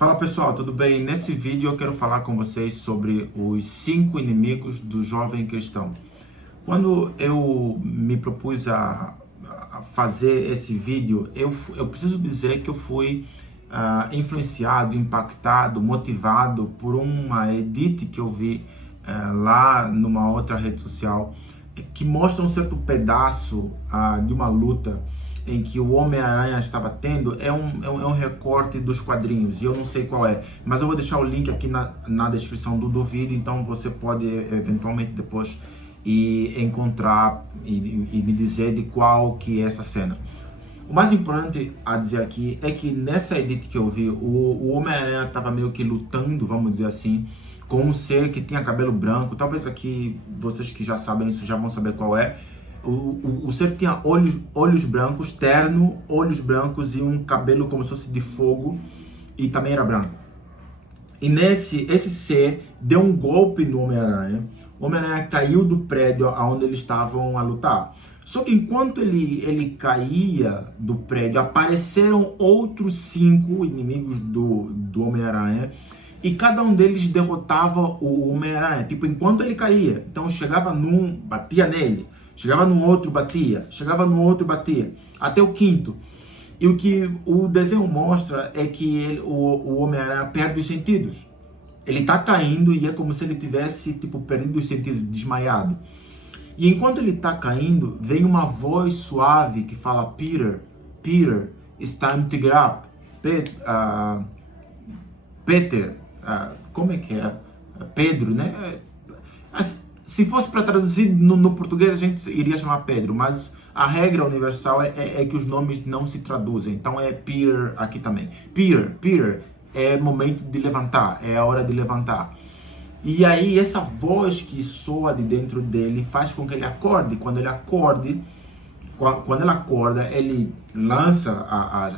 Fala pessoal, tudo bem? Nesse vídeo eu quero falar com vocês sobre os 5 inimigos do jovem cristão. Quando eu me propus a fazer esse vídeo, eu preciso dizer que eu fui influenciado, impactado, motivado por uma edit que eu vi lá numa outra rede social, que mostra um certo pedaço de uma luta em que o Homem-Aranha estava tendo. É um recorte dos quadrinhos, e eu não sei qual é, mas eu vou deixar o link aqui na descrição do vídeo, então você pode eventualmente depois encontrar e me dizer de qual que é essa cena. O mais importante a dizer aqui é que nessa edit que eu vi, o Homem-Aranha estava meio que lutando, vamos dizer assim, com um ser que tinha cabelo branco. Talvez aqui, vocês que já sabem isso já vão saber qual é. O ser tinha olhos brancos, terno, olhos brancos e um cabelo como se fosse de fogo, e também era branco. E esse ser deu um golpe no Homem-Aranha. O Homem-Aranha caiu do prédio onde eles estavam a lutar. Só que enquanto ele caía do prédio, apareceram outros 5 inimigos do Homem-Aranha, e cada um deles derrotava o Homem-Aranha, tipo, enquanto ele caía. Então chegava num, batia nele, chegava no outro, batia, chegava no outro, batia, até o 5º. E o que o desenho mostra é que o Homem-Aranha perde os sentidos. Ele tá caindo e é como se ele tivesse, tipo, perdido os sentidos, desmaiado. E enquanto ele tá caindo, vem uma voz suave que fala: Peter, Peter, it's time to get up. Peter, como é que é? Pedro, né? Se fosse para traduzir no português, a gente iria chamar Pedro, mas a regra universal é que os nomes não se traduzem. Então é Peter aqui também. Peter, Peter, é momento de levantar, é a hora de levantar. E aí essa voz que soa de dentro dele faz com que ele acorde. Quando ele acorda, ele lança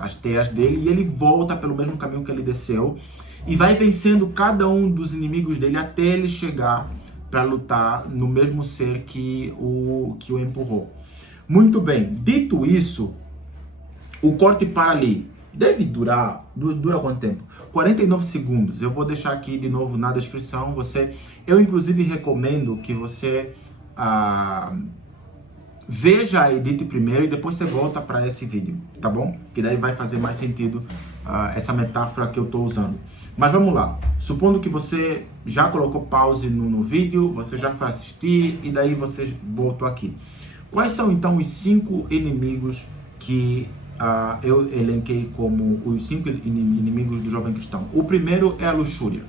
as teias dele e ele volta pelo mesmo caminho que ele desceu e vai vencendo cada um dos inimigos dele até ele chegar para lutar no mesmo ser que o empurrou. Muito bem, dito isso, o corte para ali. Deve dura quanto tempo? 49 segundos. Eu vou deixar aqui de novo na descrição. Eu inclusive recomendo que você veja a edit primeiro e depois você volta para esse vídeo, tá bom? Que daí vai fazer mais sentido essa metáfora que eu estou usando. Mas vamos lá. Supondo que você já colocou pause no vídeo, você já foi assistir e daí você voltou aqui. Quais são então os 5 inimigos que eu elenquei como os 5 inimigos do jovem cristão? O primeiro é a luxúria,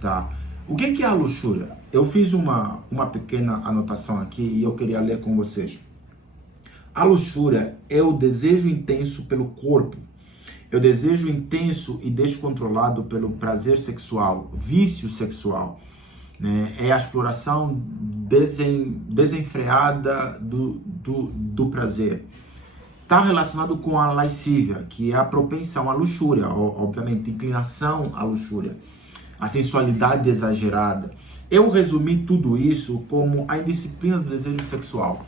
tá? O que é a luxúria? Eu fiz uma pequena anotação aqui e eu queria ler com vocês. A luxúria é o desejo intenso pelo corpo. É o desejo intenso e descontrolado pelo prazer sexual, vício sexual, né? É a exploração desenfreada do prazer. Está relacionado com a lascívia, que é a propensão à luxúria, obviamente, inclinação à luxúria, a sensualidade exagerada. Eu resumi tudo isso como a indisciplina do desejo sexual.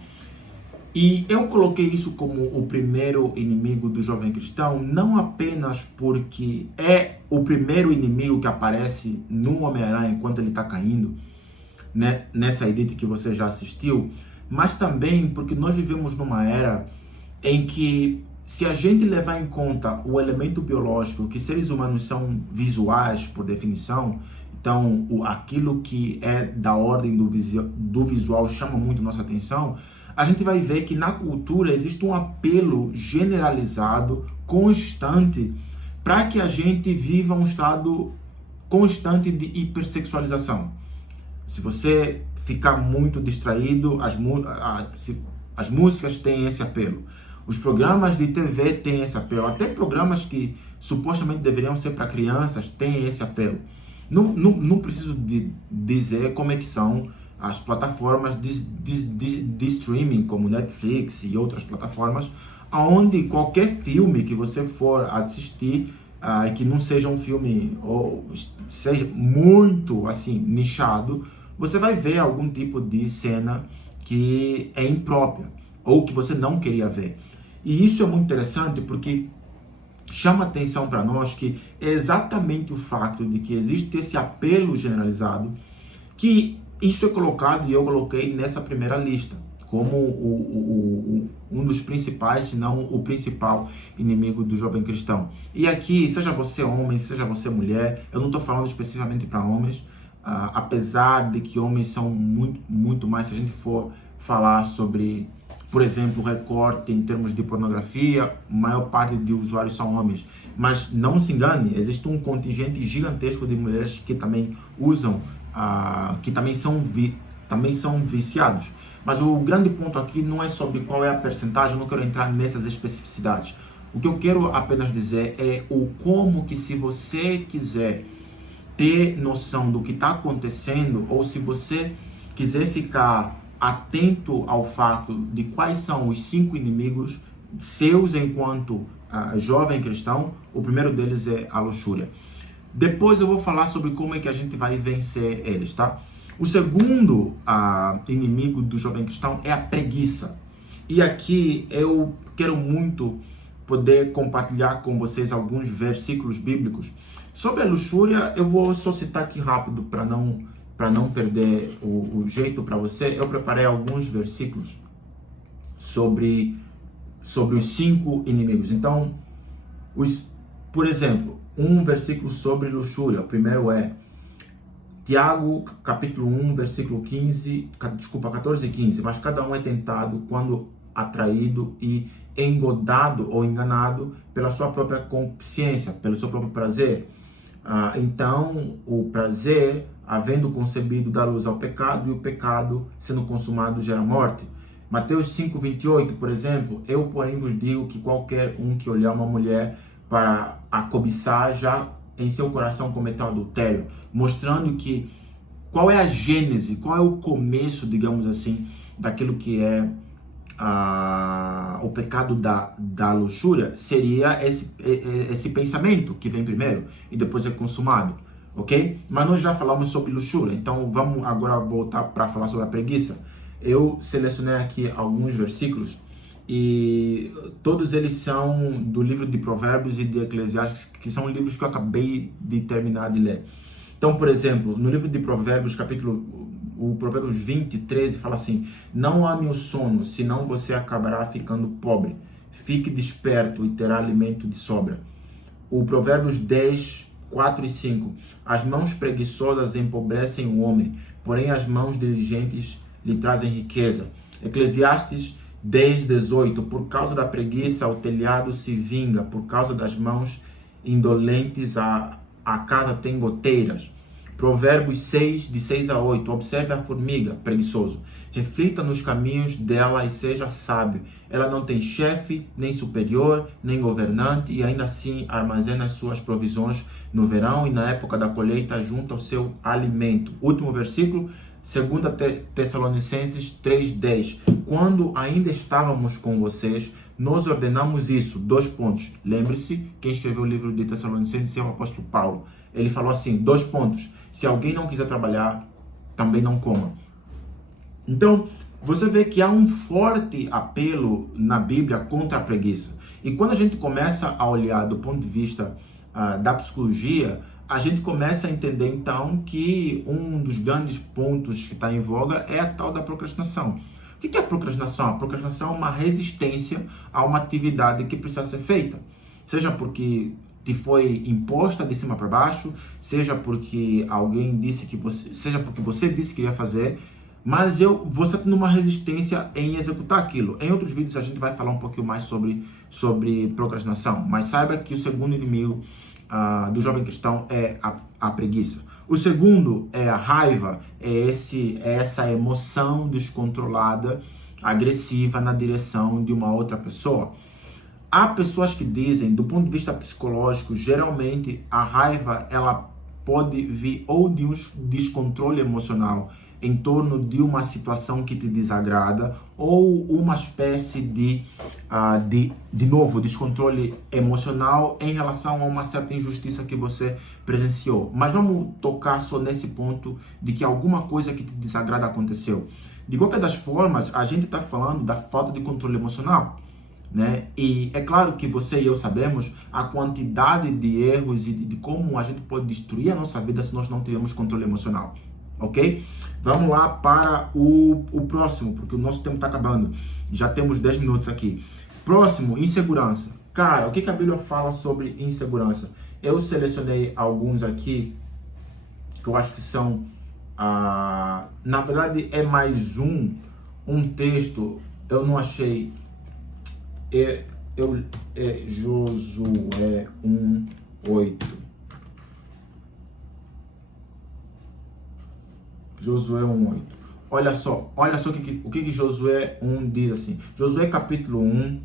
E eu coloquei isso como o primeiro inimigo do jovem cristão, não apenas porque é o primeiro inimigo que aparece no Homem-Aranha enquanto ele está caindo, né, nessa edit que você já assistiu, mas também porque nós vivemos numa era em que, se a gente levar em conta o elemento biológico, que seres humanos são visuais por definição, então aquilo que é da ordem do visual chama muito nossa atenção, a gente vai ver que na cultura existe um apelo generalizado, constante, para que a gente viva um estado constante de hipersexualização. Se você ficar muito distraído, as músicas têm esse apelo. Os programas de TV têm esse apelo. Até programas que supostamente deveriam ser para crianças têm esse apelo. Não preciso dizer como é que são as plataformas de streaming, como Netflix e outras plataformas, onde qualquer filme que você for assistir, que não seja um filme ou seja muito assim nichado, você vai ver algum tipo de cena que é imprópria ou que você não queria ver. E isso é muito interessante porque chama atenção para nós que é exatamente o fato de que existe esse apelo generalizado, que isso é colocado, e eu coloquei nessa primeira lista, como um dos principais, se não o principal inimigo do jovem cristão. E aqui, seja você homem, seja você mulher, eu não estou falando especificamente para homens, apesar de que homens são muito mais, se a gente for falar sobre, por exemplo, recorte em termos de pornografia, a maior parte de usuários são homens. Mas não se engane, existe um contingente gigantesco de mulheres que também usam, que também são viciados. Mas o grande ponto aqui não é sobre qual é a percentagem, eu não quero entrar nessas especificidades. O que eu quero apenas dizer é o como que, se você quiser ter noção do que está acontecendo, ou se você quiser ficar atento ao fato de quais são os 5 inimigos seus enquanto jovem cristão, o primeiro deles é a luxúria. Depois eu vou falar sobre como é que a gente vai vencer eles, tá? O segundo inimigo do jovem cristão é a preguiça. E aqui eu quero muito poder compartilhar com vocês alguns versículos bíblicos. Sobre a luxúria, eu vou só citar aqui rápido para não perder o jeito para você. Eu preparei alguns versículos sobre os 5 inimigos. Então, por exemplo, um versículo sobre luxúria. O primeiro é Tiago, capítulo 1, versículo 14 e 15. Mas cada um é tentado quando atraído e engodado ou enganado pela sua própria consciência, pelo seu próprio prazer. Então, o prazer, havendo concebido, dá luz ao pecado, e o pecado, sendo consumado, gera morte. Mateus 5, 28, por exemplo, eu, porém, vos digo que qualquer um que olhar uma mulher para a cobiçar, já em seu coração cometeu adultério, mostrando que qual é a gênese, qual é o começo, digamos assim, daquilo que é o pecado da luxúria, seria esse pensamento que vem primeiro e depois é consumado, ok? Mas nós já falamos sobre luxúria, então vamos agora voltar para falar sobre a preguiça. Eu selecionei aqui alguns versículos e todos eles são do livro de Provérbios e de Eclesiastes, que são livros que eu acabei de terminar de ler. Então, por exemplo, no livro de Provérbios, o Provérbios 20, 13, fala assim: não ame o sono, senão você acabará ficando pobre. Fique desperto e terá alimento de sobra. O Provérbios 10, 4 e 5. As mãos preguiçosas empobrecem o homem, porém as mãos diligentes lhe trazem riqueza. Eclesiastes 10, 18. Por causa da preguiça, o telhado se vinga, por causa das mãos indolentes, a casa tem goteiras. Provérbios 6, de 6 a 8. Observe a formiga, preguiçoso. Reflita nos caminhos dela e seja sábio. Ela não tem chefe, nem superior, nem governante, e ainda assim armazena as suas provisões no verão e na época da colheita junto ao seu alimento. Último versículo, 2 Tessalonicenses 3:10. Quando ainda estávamos com vocês, nós ordenamos isso. 2 pontos. Lembre-se, quem escreveu o livro de Tessalonicenses é o apóstolo Paulo. Ele falou assim, 2 pontos. Se alguém não quiser trabalhar, também não coma. Então, você vê que há um forte apelo na Bíblia contra a preguiça. E quando a gente começa a olhar do ponto de vista da psicologia, a gente começa a entender então que um dos grandes pontos que está em voga é a tal da procrastinação. O que é a procrastinação? A procrastinação é uma resistência a uma atividade que precisa ser feita. Seja porque te foi imposta de cima para baixo, seja porque alguém disse que seja porque você disse que ia fazer, mas você tem uma resistência em executar aquilo. Em outros vídeos a gente vai falar um pouquinho mais sobre procrastinação, mas saiba que o segundo inimigo do jovem cristão é a preguiça. O segundo é a raiva, é essa emoção descontrolada, agressiva na direção de uma outra pessoa. Há pessoas que dizem, do ponto de vista psicológico, geralmente a raiva ela pode vir ou de um descontrole emocional em torno de uma situação que te desagrada, ou uma espécie de novo, descontrole emocional em relação a uma certa injustiça que você presenciou. Mas vamos tocar só nesse ponto de que alguma coisa que te desagrada aconteceu. De qualquer das formas, a gente está falando da falta de controle emocional. né? E é claro que você e eu sabemos a quantidade de erros e de como a gente pode destruir a nossa vida se nós não tivermos controle emocional, ok? Vamos lá para o próximo, porque o nosso tempo está acabando. Já temos 10 minutos aqui. Próximo, insegurança. Cara, o que a Bíblia fala sobre insegurança? Eu selecionei alguns aqui que eu acho que são, na verdade é mais um texto, eu não achei, é Josué 1:8. Josué 1:8. Olha só o que Josué 1 diz assim. Josué capítulo 1,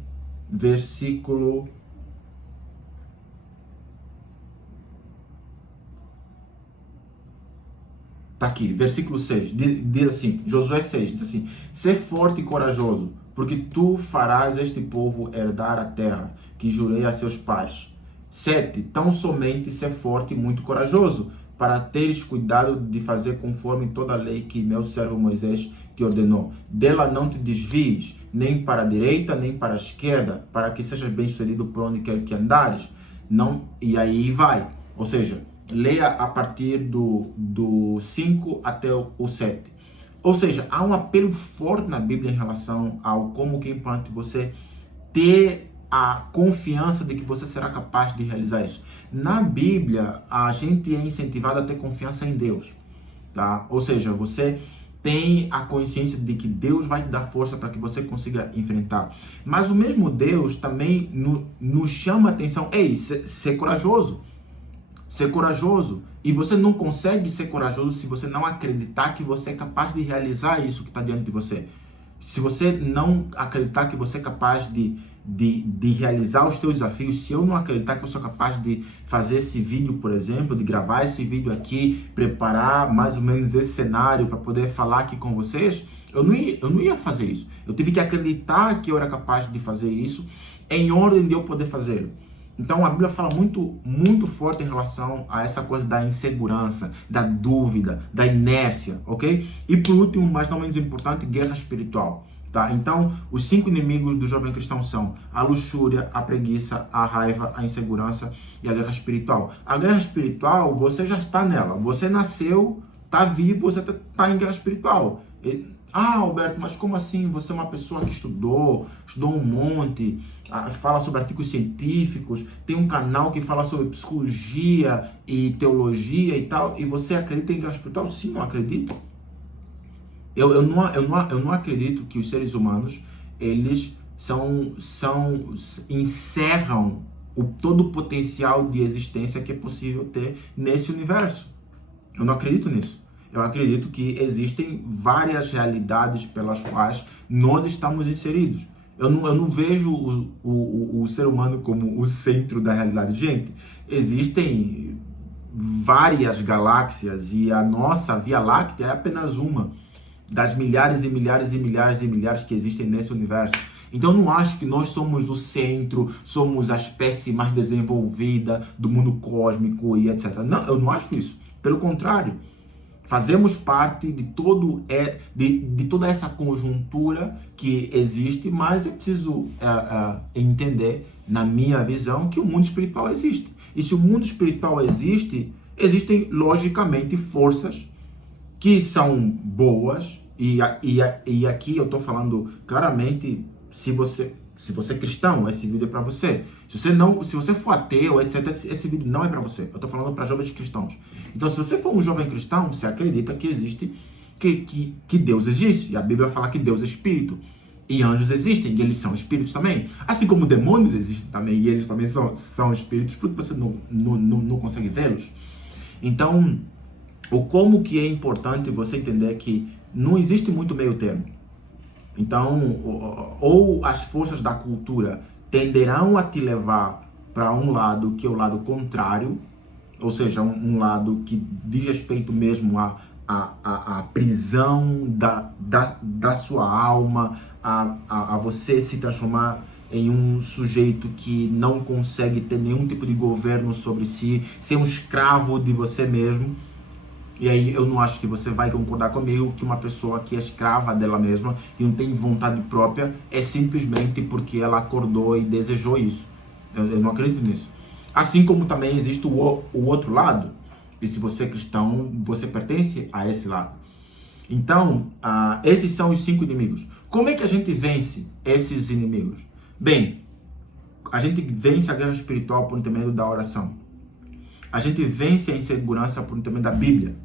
versículo... Tá aqui, versículo 6, diz assim, Josué 6, diz assim: Sê forte e corajoso, porque tu farás este povo herdar a terra que jurei a seus pais. 7, tão somente ser forte e muito corajoso, para teres cuidado de fazer conforme toda a lei que meu servo Moisés te ordenou. Dela não te desvies, nem para a direita, nem para a esquerda, para que sejas bem-sucedido por onde quer que andares. Não, e aí vai, ou seja, leia a partir do 5 até o 7. Ou seja, há um apelo forte na Bíblia em relação ao como que é importante você ter a confiança de que você será capaz de realizar isso. Na Bíblia, a gente é incentivado a ter confiança em Deus, tá? Ou seja, você tem a consciência de que Deus vai te dar força para que você consiga enfrentar. Mas o mesmo Deus também nos chama a atenção. Ei, ser corajoso. Ser corajoso. E você não consegue ser corajoso se você não acreditar que você é capaz de realizar isso que está diante de você. Se você não acreditar que você é capaz de realizar os teus desafios, se eu não acreditar que eu sou capaz de fazer esse vídeo, por exemplo, de gravar esse vídeo aqui, preparar mais ou menos esse cenário para poder falar aqui com vocês, eu não ia fazer isso. Eu tive que acreditar que eu era capaz de fazer isso em ordem de eu poder fazê-lo. Então a Bíblia fala muito forte em relação a essa coisa da insegurança, da dúvida, da inércia, ok? E por último, mas não menos importante, guerra espiritual, tá? Então, os 5 inimigos do jovem cristão são a luxúria, a preguiça, a raiva, a insegurança e a guerra espiritual. A guerra espiritual, você já está nela. Você nasceu, está vivo, você está em guerra espiritual. Alberto, mas como assim? Você é uma pessoa que estudou um monte, fala sobre artigos científicos, tem um canal que fala sobre psicologia e teologia e tal, e você acredita em guerra espiritual? Sim, eu acredito. Eu não acredito que os seres humanos, eles encerram todo o potencial de existência que é possível ter nesse universo. Eu não acredito nisso. Eu acredito que existem várias realidades pelas quais nós estamos inseridos. Eu não vejo o ser humano como o centro da realidade. Gente, existem várias galáxias e a nossa Via Láctea é apenas uma das milhares e milhares e milhares e milhares que existem nesse universo. Então eu não acho que nós somos o centro, somos a espécie mais desenvolvida do mundo cósmico e etc. Não, eu não acho isso. Pelo contrário, fazemos parte de toda essa conjuntura que existe, mas é preciso entender, na minha visão, que o mundo espiritual existe. E se o mundo espiritual existe, existem logicamente forças que são boas, e aqui eu estou falando claramente, se você é cristão, esse vídeo é para você. Se você for ateu, etc., esse vídeo não é para você. Eu estou falando para jovens cristãos. Então, se você for um jovem cristão, você acredita que existe, que Deus existe. E a Bíblia fala que Deus é espírito. E anjos existem, e eles são espíritos também. Assim como demônios existem também, e eles também são espíritos, porque você não consegue vê-los. Então, como que é importante você entender que não existe muito meio termo. Então, ou as forças da cultura tenderão a te levar para um lado que é o lado contrário, ou seja, um lado que diz respeito mesmo à prisão da sua alma, a você se transformar em um sujeito que não consegue ter nenhum tipo de governo sobre si, ser um escravo de você mesmo. E aí eu não acho que você vai concordar comigo que uma pessoa que é escrava dela mesma e não tem vontade própria é simplesmente porque ela acordou e desejou isso. Eu não acredito nisso. Assim como também existe o outro lado, e se você é cristão, você pertence a esse lado. Então, esses são os 5 inimigos. Como é que a gente vence esses inimigos? Bem, a gente vence a guerra espiritual por intermédio da oração. A gente vence a insegurança por intermédio da Bíblia.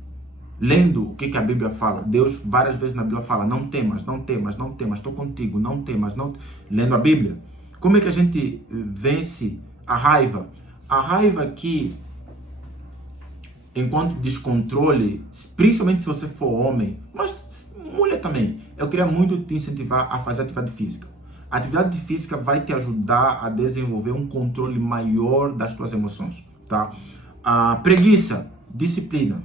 Lendo o que a Bíblia fala. Deus várias vezes na Bíblia fala, não temas, não temas, não temas, estou contigo, não temas, não... Lendo a Bíblia. Como é que a gente vence a raiva? A raiva que, enquanto descontrole, principalmente se você for homem, mas mulher também, eu queria muito te incentivar a fazer atividade física. A atividade física vai te ajudar a desenvolver um controle maior das tuas emoções, tá? A preguiça, disciplina,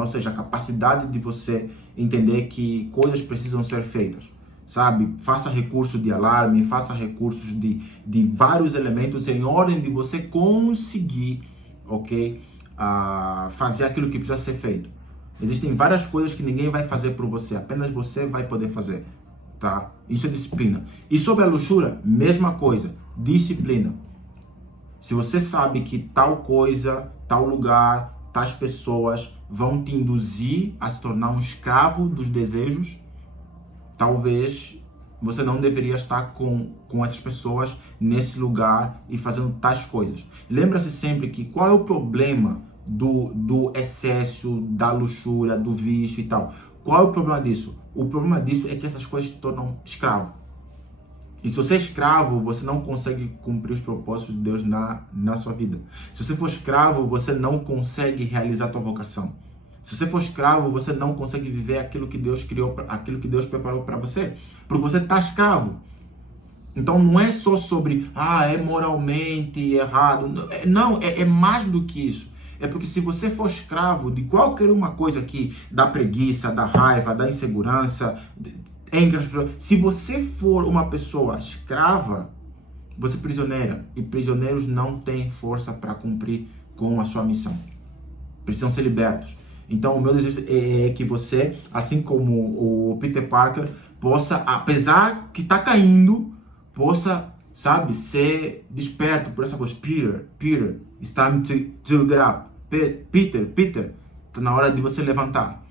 ou seja, a capacidade de você entender que coisas precisam ser feitas, sabe? Faça recurso de alarme, faça recursos de vários elementos em ordem de você conseguir, ok? Fazer aquilo que precisa ser feito. Existem várias coisas que ninguém vai fazer por você, apenas você vai poder fazer, tá? Isso é disciplina. E sobre a luxúria, mesma coisa, disciplina. Se você sabe que tal coisa, tal lugar, tais pessoas vão te induzir a se tornar um escravo dos desejos, talvez você não deveria estar com essas pessoas nesse lugar e fazendo tais coisas. Lembra-se sempre que qual é o problema do excesso, da luxúria, do vício e tal. Qual é o problema disso? O problema disso é que essas coisas te tornam escravo. E se você é escravo, você não consegue cumprir os propósitos de Deus na sua vida. Se você for escravo, você não consegue realizar a tua vocação. Se você for escravo, você não consegue viver aquilo que Deus criou, aquilo que Deus preparou para você. Porque você está escravo. Então não é só sobre, é moralmente errado. Não, é mais do que isso. É porque se você for escravo de qualquer uma coisa aqui, da preguiça, da raiva, da insegurança, se você for uma pessoa escrava, você é prisioneira. E prisioneiros não têm força para cumprir com a sua missão. Precisam ser libertos. Então, o meu desejo é que você, assim como o Peter Parker, possa, apesar que está caindo, possa, sabe, ser desperto por essa voz. Peter, it's time to get up. Peter, está na hora de você levantar.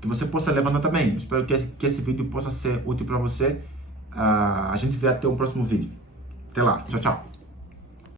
Que você possa levantar também. Eu espero que esse vídeo possa ser útil para você. A gente se vê até o próximo vídeo. Até lá. Tchau, tchau.